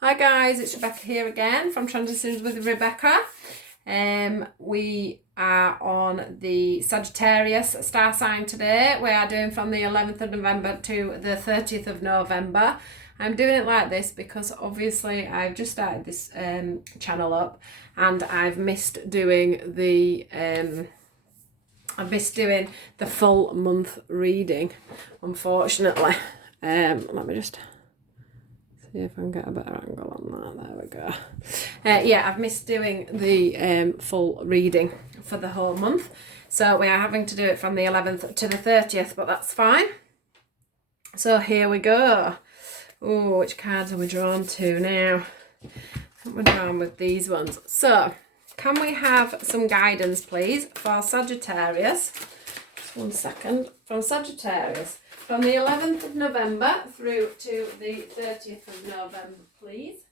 Hi guys, it's Rebecca here again from Transitions with Rebecca. We are on the Sagittarius star sign today. We are doing from the 11th of November to the 30th of November. I'm doing it like this because obviously I've just started this channel up and I've missed doing the full month reading, unfortunately. Let me just see if I can get a better angle on that. There we go. Yeah, I've missed doing the full reading for the whole month. So we are having to do it from the 11th to the 30th, but that's fine. So here we go. Oh, which cards are we drawn to now? I think we're drawn with these ones. So, can we have some guidance, please, for Sagittarius? Just 1 second. From Sagittarius. From the 11th of November through to the 30th of November, please.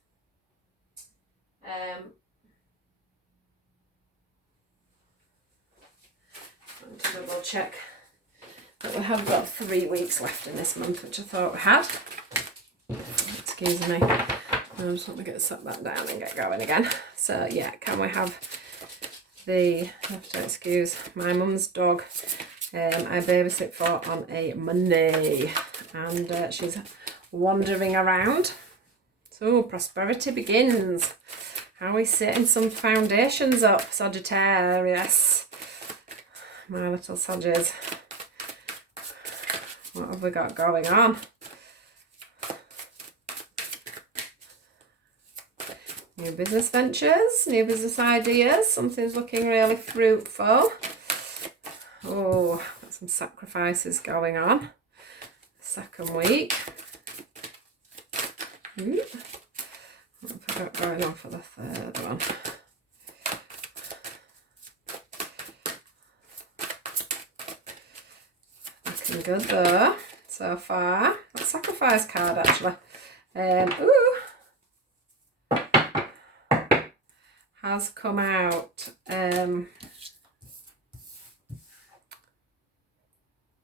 Want to double check that we have got 3 weeks left in this month, which I thought we had. Excuse me. I just want to get set back down and get going again. So yeah, can we have I have to excuse my mum's dog. I babysit for on a Monday and she's wandering around. So prosperity begins. How are we setting some foundations up, Sagittarius? My little Saggies. What have we got going on? New business ventures, new business ideas, something's looking really fruitful. Oh, got some sacrifices going on. Second week. What have I got going on for the third one? Looking good though, so far. That sacrifice card actually. Has come out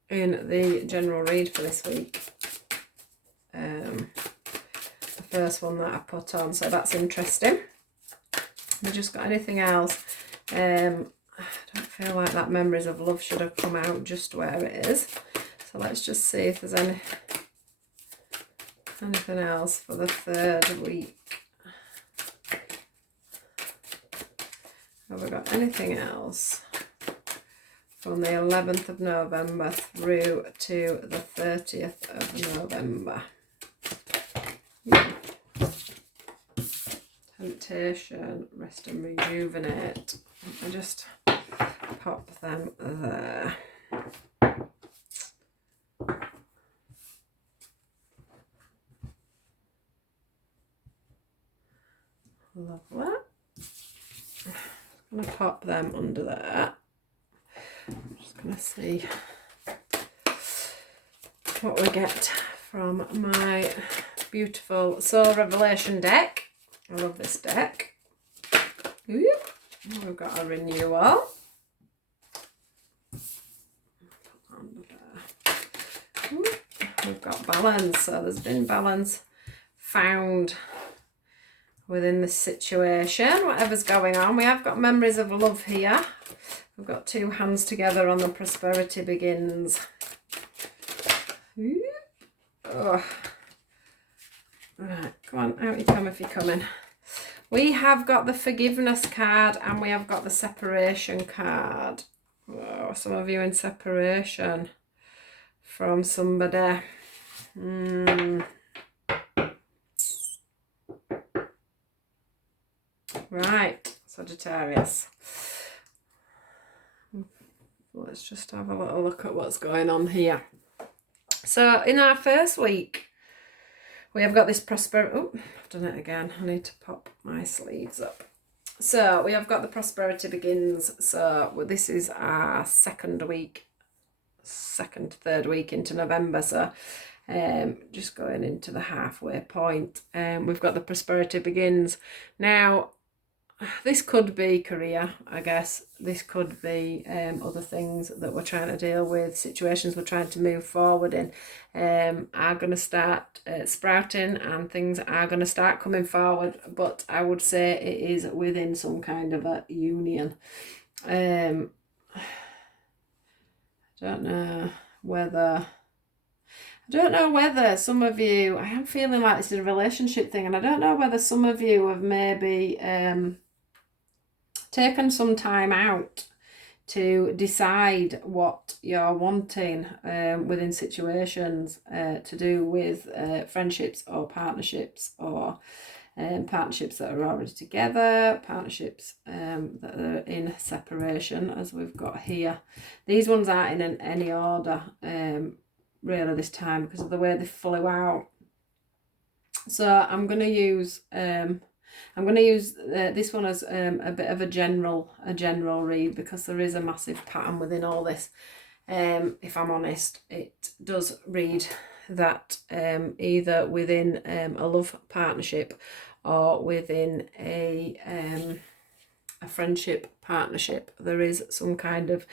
in the general read for this week. The first one that I put on, so that's interesting. Have we just got anything else? I don't feel like that Memories of Love should have come out just where it is. So let's just see if there's anything else for the third week. Have we got anything else from the 11th of November through to the 30th of November? Temptation, rest and rejuvenate. I just pop them there. Lovely. I'm going to pop them under there. I'm just going to see what we get from my beautiful Soul Revelation deck. I love this deck. Ooh, we've got a renewal. Put that under there. Ooh, we've got balance. So there's been balance found within this situation, whatever's going on. We have got Memories of Love here. We've got 2 hands together on the prosperity begins. Ooh. Oh. Right, come on, out you come if you're coming. We have got the forgiveness card and we have got the separation card. Oh, some of you in separation from somebody. Right, Sagittarius. Let's just have a little look at what's going on here. So in our first week, we have got this prosperity. Oh, I've done it again. I need to pop my sleeves up. So we have got the prosperity begins. So this is our third week into November. So just going into the halfway point. We've got the prosperity begins. Now, this could be career, I guess. This could be other things that we're trying to deal with, situations we're trying to move forward in, are going to start sprouting, and things are going to start coming forward. But I would say it is within some kind of a union. I don't know whether some of you, I am feeling like this is a relationship thing, and I don't know whether some of you have maybe taken some time out to decide what you're wanting within situations to do with friendships or partnerships, or partnerships that are already together, partnerships that are in separation, as we've got here. These ones aren't in any order really this time because of the way they flew out. So I'm going to use this one as a bit of a general read, because there is a massive pattern within all this. If I'm honest, it does read that either within a love partnership or within a friendship partnership, there is some kind of,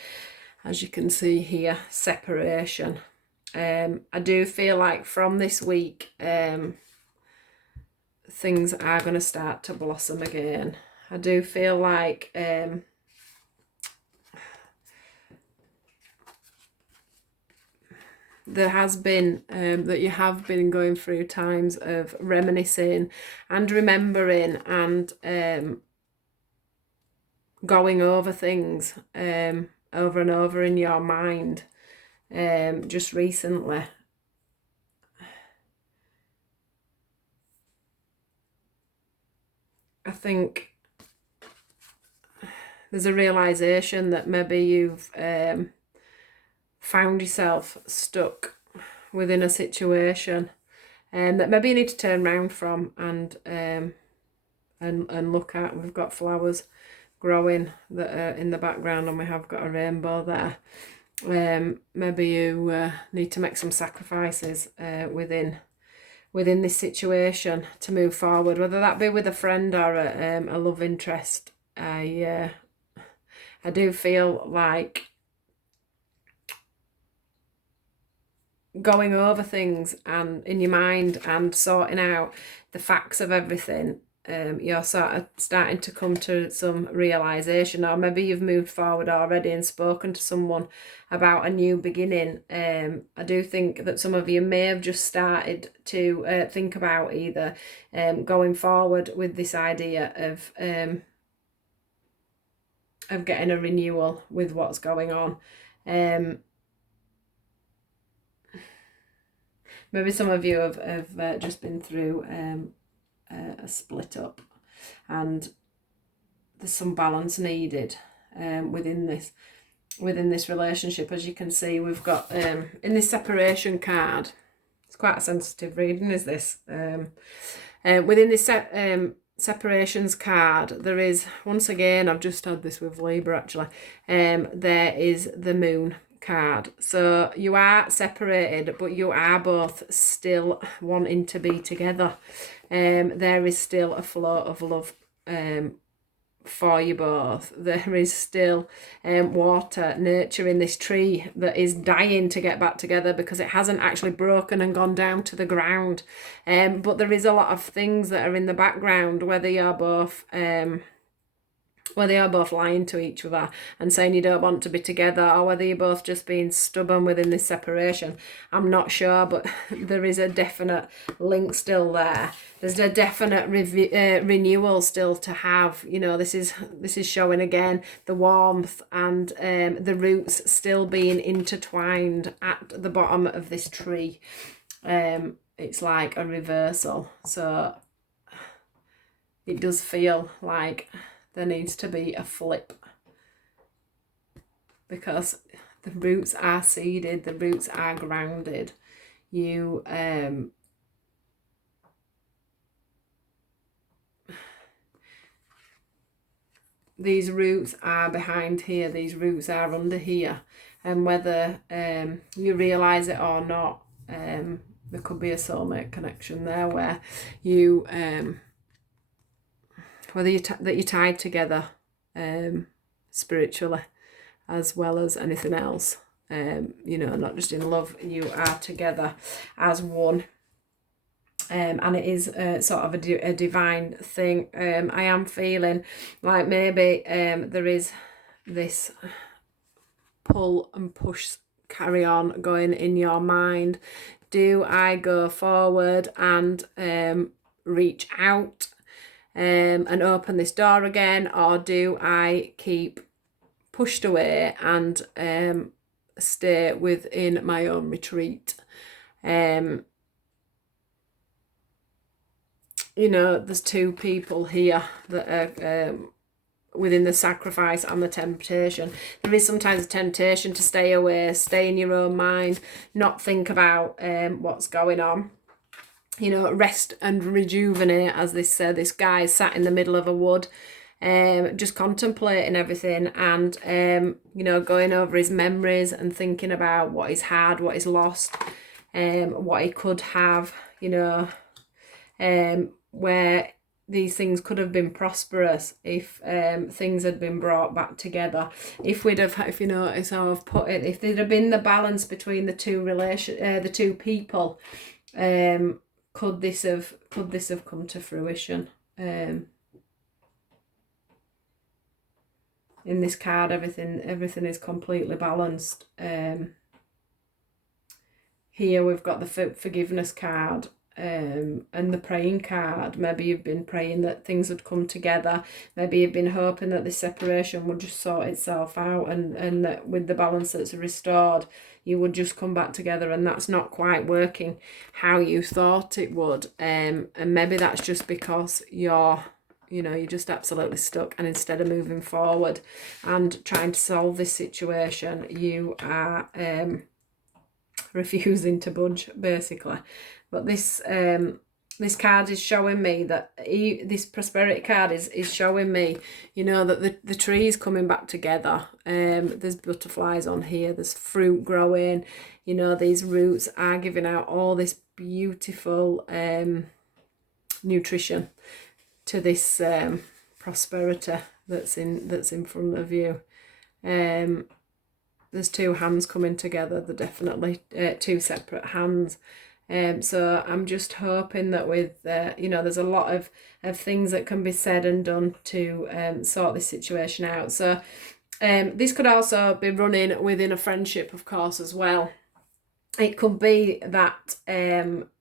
as you can see here, separation. I do feel like from this week, things are going to start to blossom again. I do feel like there has been that you have been going through times of reminiscing and remembering and going over things over and over in your mind just recently. I think there's a realization that maybe you've found yourself stuck within a situation that maybe you need to turn around from and look at. We've got flowers growing that are in the background, and we have got a rainbow there. Maybe you need to make some sacrifices within this situation to move forward, whether that be with a friend or a love interest. I do feel like going over things and in your mind and sorting out the facts of everything, you're sort of starting to come to some realization, or maybe you've moved forward already and spoken to someone about a new beginning. I do think that some of you may have just started to think about either going forward with this idea of getting a renewal with what's going on. Maybe some of you have just been through a split up, and there's some balance needed within this relationship. As you can see, we've got in this separation card, it's quite a sensitive reading, is this? Within this separations card, there is, once again, I've just had this with Libra actually, there is the moon card. So you are separated, but you are both still wanting to be together. There is still a flow of love for you both. There is still water nurturing this tree that is dying to get back together because it hasn't actually broken and gone down to the ground. But there is a lot of things that are in the background, whether you're both lying to each other and saying you don't want to be together, or whether you're both just being stubborn within this separation. I'm not sure, but there is a definite link still there. There's a definite renewal still to have. You know, this is showing again the warmth and the roots still being intertwined at the bottom of this tree. It's like a reversal. So it does feel like there needs to be a flip, because the roots are seeded, the roots are grounded. You these roots are behind here, these roots are under here, and whether you realise it or not, there could be a soulmate connection there where you whether that you're tied together spiritually as well as anything else. You know, not just in love, you are together as one. And it is sort of a divine thing. I am feeling like maybe there is this pull and push, carry on going in your mind. Do I go forward and reach out and open this door again, or do I keep pushed away and stay within my own retreat? You know, there's two people here that are within the sacrifice and the temptation. There is sometimes a temptation to stay away, stay in your own mind, not think about what's going on. You know, rest and rejuvenate, as this guy is sat in the middle of a wood, just contemplating everything and, you know, going over his memories and thinking about what he's had, what he's lost, what he could have, you know, where these things could have been prosperous if things had been brought back together. If we'd have, if you notice how I've put it, if there'd have been the balance between the two people, could this have come to fruition? In this card, everything is completely balanced. Here we've got the forgiveness card. And the praying card. Maybe you've been praying that things would come together. Maybe you've been hoping that this separation would just sort itself out, and that with the balance that's restored, you would just come back together, and that's not quite working how you thought it would. And maybe that's just because you're just absolutely stuck, and instead of moving forward and trying to solve this situation, you are refusing to budge, basically. But this card is showing me that this prosperity card is showing me, you know, that the tree is coming back together. There's butterflies on here, there's fruit growing, you know, these roots are giving out all this beautiful nutrition to this prosperity that's in front of you. There's two hands coming together. They're definitely two separate hands. So I'm just hoping that with, you know, there's a lot of things that can be said and done to sort this situation out. So this could also be running within a friendship, of course, as well. It could be that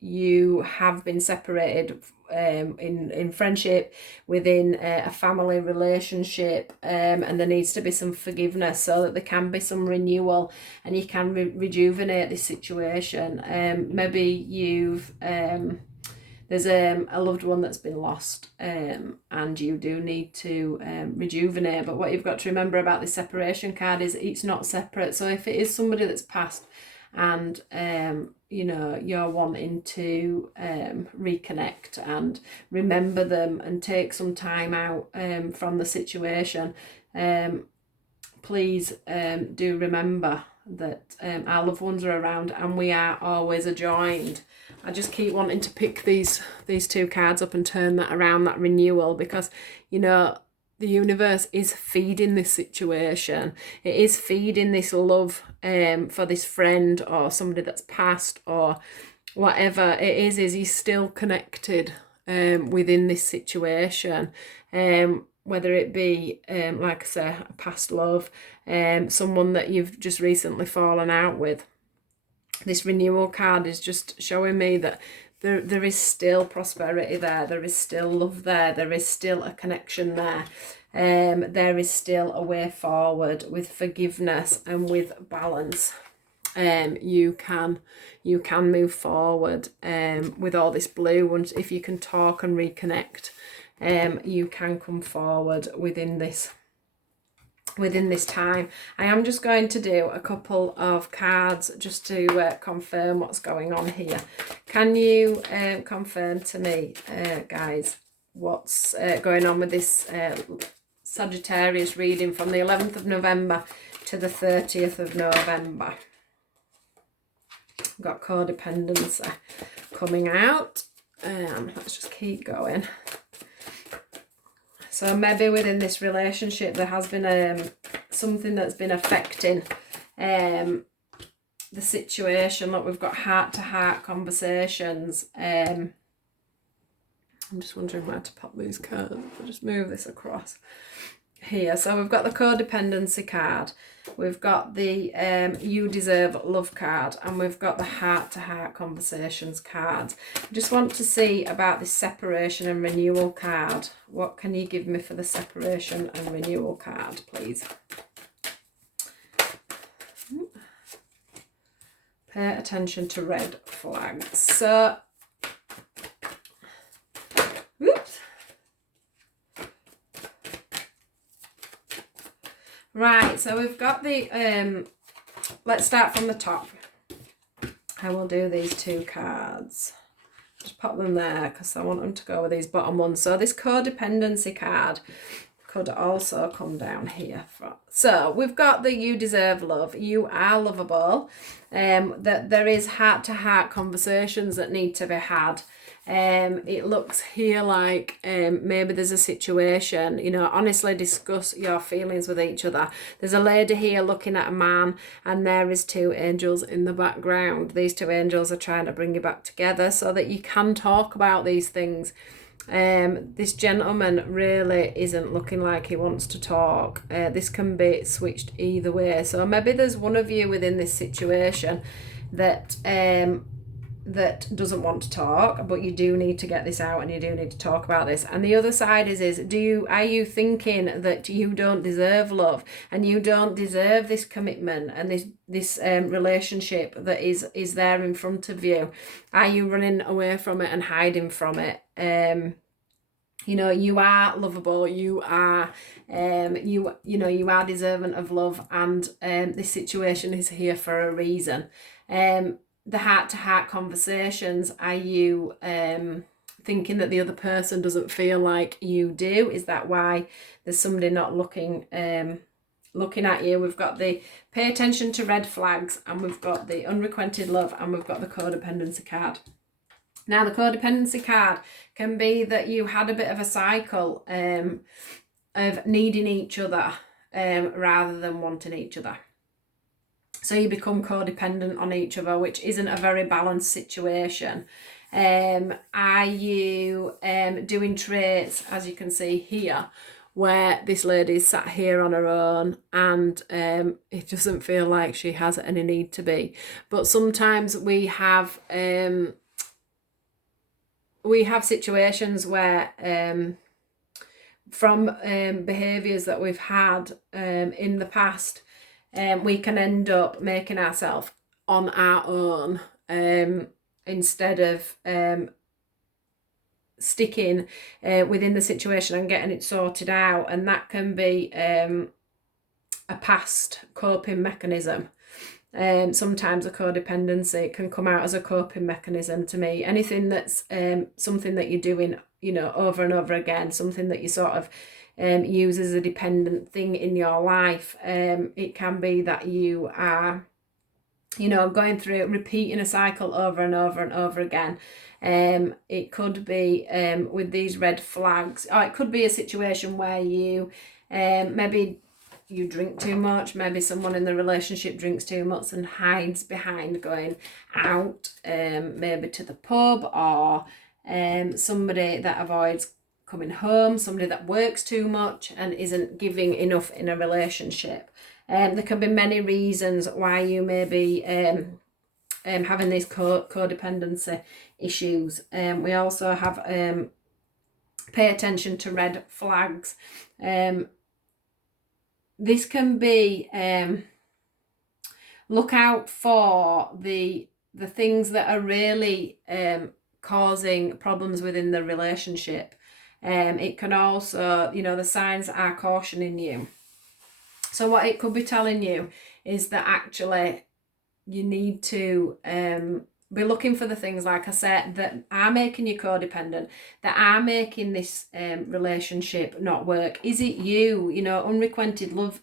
you have been separated in friendship, within a family relationship, and there needs to be some forgiveness so that there can be some renewal and you can rejuvenate this situation. Maybe you've there's a loved one that's been lost, and you do need to rejuvenate. But what you've got to remember about this separation card is it's not separate. So if it is somebody that's passed and you know, you're wanting to reconnect and remember them and take some time out from the situation, please do remember that our loved ones are around and we are always adjoined. I just keep wanting to pick these two cards up and turn that around, that renewal, because, you know, the universe is feeding this situation. It is feeding this love for this friend or somebody that's passed or whatever it is he's still connected within this situation. Whether it be, like I say, a past love, someone that you've just recently fallen out with. This renewal card is just showing me that there is still prosperity there. There is still love there. There is still a connection there. There is still a way forward with forgiveness and with balance. You can move forward with all this blue. And if you can talk and reconnect, you can come forward within this time. I am just going to do a couple of cards just to confirm what's going on here. Can you confirm to me, guys, what's going on with this Sagittarius reading from the 11th of November to the 30th of November? We've got codependency coming out. Let's just keep going. So maybe within this relationship there has been something that's been affecting the situation. Look, we've got heart-to-heart conversations. I'm just wondering where to pop these cards. I'll just move this across here. So we've got the codependency card, we've got the you deserve love card, and we've got the heart-to-heart conversations cards. I just want to see about this separation and renewal card. What can you give me for the separation and renewal card, please? Pay attention to red flags. So oops. Right, so we've got the, let's start from the top. I will do these two cards. Just pop them there because I want them to go with these bottom ones. So this codependency card could also come down here. So we've got the you deserve love. You are lovable. That there is heart-to-heart conversations that need to be had. It looks here like maybe there's a situation, you know, honestly discuss your feelings with each other. There's a lady here looking at a man, and there is two angels in the background. These two angels are trying to bring you back together so that you can talk about these things. This gentleman really isn't looking like he wants to talk. This can be switched either way. So maybe there's one of you within this situation that that doesn't want to talk, but you do need to get this out and you do need to talk about this. And the other side is are you thinking that you don't deserve love and you don't deserve this commitment and this relationship that is there in front of you? Are you running away from it and hiding from it? You know, you are lovable, you are you are deserving of love, and this situation is here for a reason. The heart-to-heart conversations, are you thinking that the other person doesn't feel like you do? Is that why there's somebody not looking at you? We've got the pay attention to red flags, and we've got the unrequited love, and we've got the codependency card. Now the codependency card can be that you had a bit of a cycle of needing each other rather than wanting each other. So you become codependent on each other, which isn't a very balanced situation. Are you doing traits, as you can see here, where this lady's sat here on her own and it doesn't feel like she has any need to be. But sometimes we have situations where from behaviours that we've had in the past, we can end up making ourselves on our own instead of sticking within the situation and getting it sorted out. And that can be a past coping mechanism. Sometimes a codependency can come out as a coping mechanism to me. Anything that's something that you're doing, you know, over and over again, something that you sort of use as a dependent thing in your life. It can be that you are, you know, going through repeating a cycle over and over and over again. It could be with these red flags, or it could be a situation where you maybe you drink too much, maybe someone in the relationship drinks too much and hides behind going out, maybe to the pub, or somebody that avoids coming home, somebody that works too much and isn't giving enough in a relationship. There can be many reasons why you may be having these codependency issues. We also have pay attention to red flags. This can be look out for the things that are really causing problems within the relationship. It can also, you know, the signs are cautioning you. So what it could be telling you is that actually you need to be looking for the things, like I said, that are making you codependent, that are making this relationship not work. Is it you? You know, unrequited love.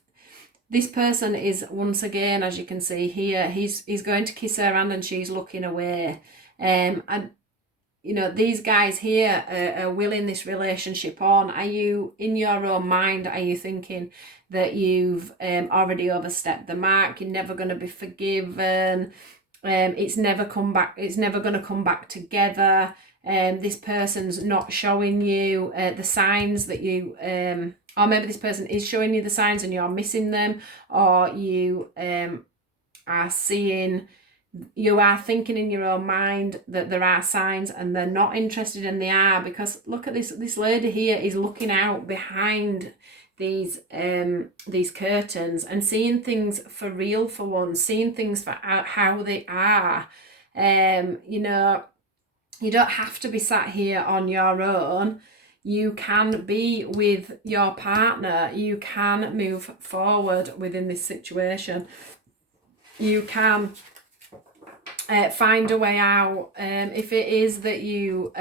This person is, once again, as you can see here, he's going to kiss her hand and she's looking away. And you know, these guys here are willing this relationship on. Are you, in your own mind, are you thinking that you've already overstepped the mark? You're never going to be forgiven. It's never come back. It's never going to come back together. This person's not showing you the signs that you, or maybe this person is showing you the signs and you're missing them, or you are seeing, you are thinking in your own mind that there are signs and they're not interested, and they are, because look at this lady here is looking out behind these curtains and seeing things for real for once, seeing things for how they are. You know, you don't have to be sat here on your own. You can be with your partner. You can move forward within this situation. You can find a way out. If it is that you,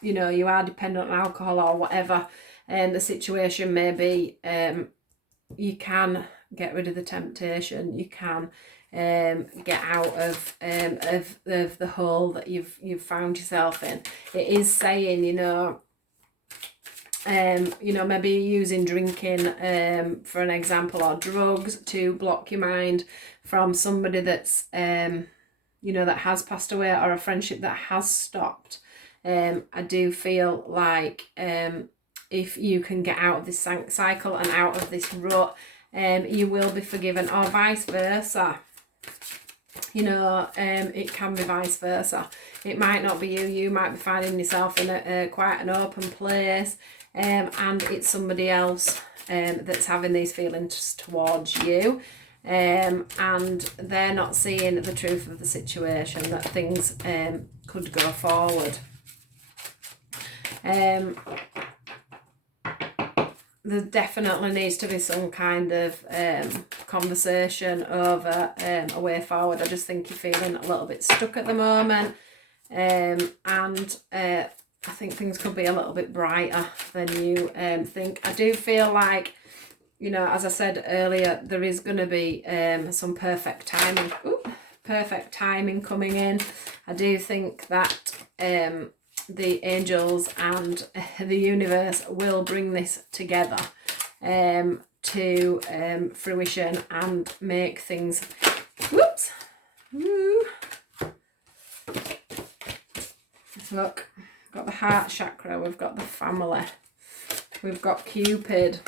you know, you are dependent on alcohol or whatever, the situation may be, you can get rid of the temptation. You can get out of the hole that you've found yourself in. It is saying, you know, maybe using drinking for an example, or drugs to block your mind from somebody that's you know, that has passed away, or a friendship that has stopped. I do feel like if you can get out of this cycle and out of this rut, you will be forgiven, or vice versa. You know, it can be vice versa. It might not be you. You might be finding yourself in quite an open place, and it's somebody else that's having these feelings towards you, and they're not seeing the truth of the situation, that things could go forward. There definitely needs to be some kind of conversation over a way forward. I just think you're feeling a little bit stuck at the moment, and I think things could be a little bit brighter than you think. I do feel like, you know, as I said earlier, there is going to be some perfect timing. Perfect timing coming in. I do think that the angels and the universe will bring this together to fruition and make things, whoops, look, we've got the heart chakra, we've got the family, we've got Cupid.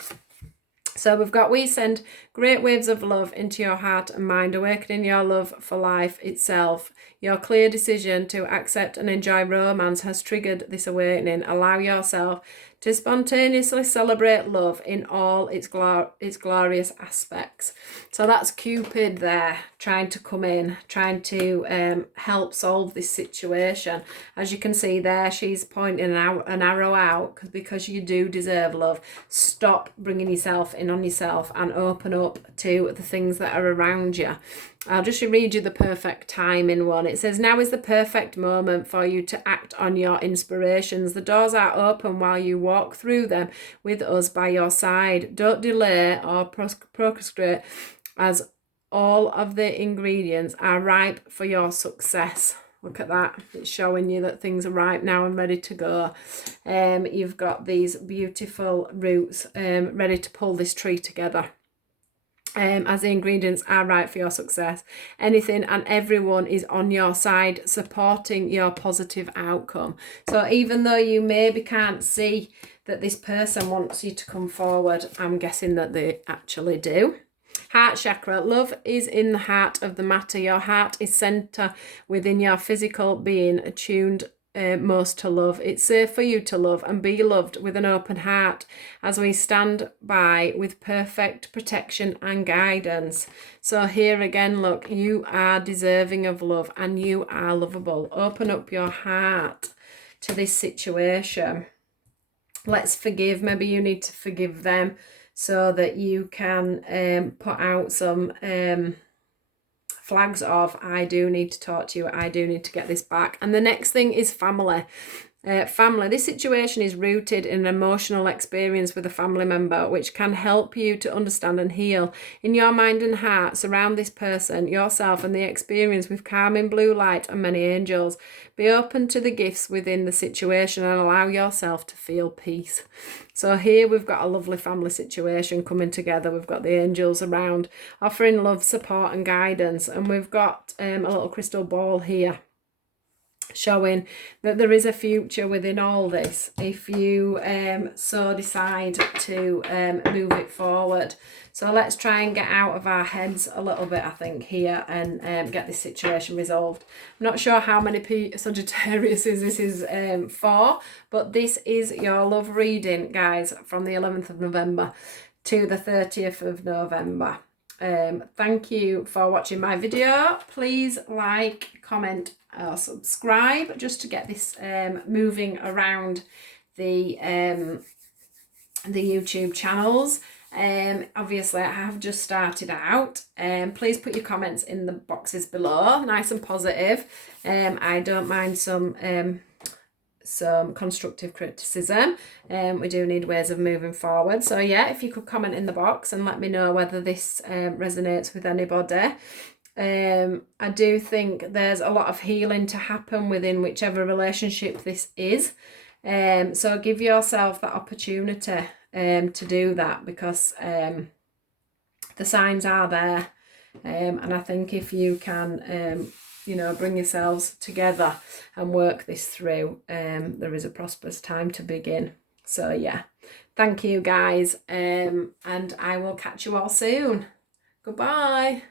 So we've got, we send great waves of love into your heart and mind, awakening your love for life itself. Your clear decision to accept and enjoy romance has triggered this awakening. Allow yourself to spontaneously celebrate love in all its glorious aspects. So that's Cupid there, trying to come in, trying to help solve this situation. As you can see there, she's pointing an arrow out, because you do deserve love. Stop bringing yourself in on yourself and open up to the things that are around you. I'll just read you the perfect timing one. It says, now is the perfect moment for you to act on your inspirations. The doors are open while you walk through them with us by your side. Don't delay or procrastinate, as all of the ingredients are ripe for your success. Look at that. It's showing you that things are ripe now and ready to go. You've got these beautiful roots ready to pull this tree together. As the ingredients are right for your success. Anything and everyone is on your side, supporting your positive outcome. So even though you maybe can't see that this person wants you to come forward, I'm guessing that they actually do. Heart chakra. Love is in the heart of the matter. Your heart is center within your physical being, attuned most to love. It's safe for you to love and be loved with an open heart, as we stand by with perfect protection and guidance. So here again, look, you are deserving of love and you are lovable. Open up your heart to this situation. Let's forgive. Maybe you need to forgive them so that you can put out some flags of, I do need to talk to you, I do need to get this back. And the next thing is family. Family. This situation is rooted in an emotional experience with a family member, which can help you to understand and heal. In your mind and heart, surround this person, yourself, and the experience with calming blue light and many angels. Be open to the gifts within the situation and allow yourself to feel peace. So here we've got a lovely family situation coming together. We've got the angels around offering love, support and guidance. And we've got a little crystal ball here showing that there is a future within all this if you so decide to move it forward. So let's try and get out of our heads a little bit, I think, here, and get this situation resolved. I'm not sure how many Sagittarius this is for, but this is your love reading, guys, from the 11th of November to the 30th of November. Thank you for watching my video. Please like, comment or subscribe just to get this moving around the YouTube channels. Obviously I have just started out. Please put your comments in the boxes below, nice and positive. I don't mind some constructive criticism. We do need ways of moving forward. So yeah, if you could comment in the box and let me know whether this resonates with anybody. I do think there's a lot of healing to happen within whichever relationship this is. So give yourself that opportunity to do that, because the signs are there. And I think if you can you know, bring yourselves together and work this through, there is a prosperous time to begin. So yeah, thank you guys, and I will catch you all soon. Goodbye.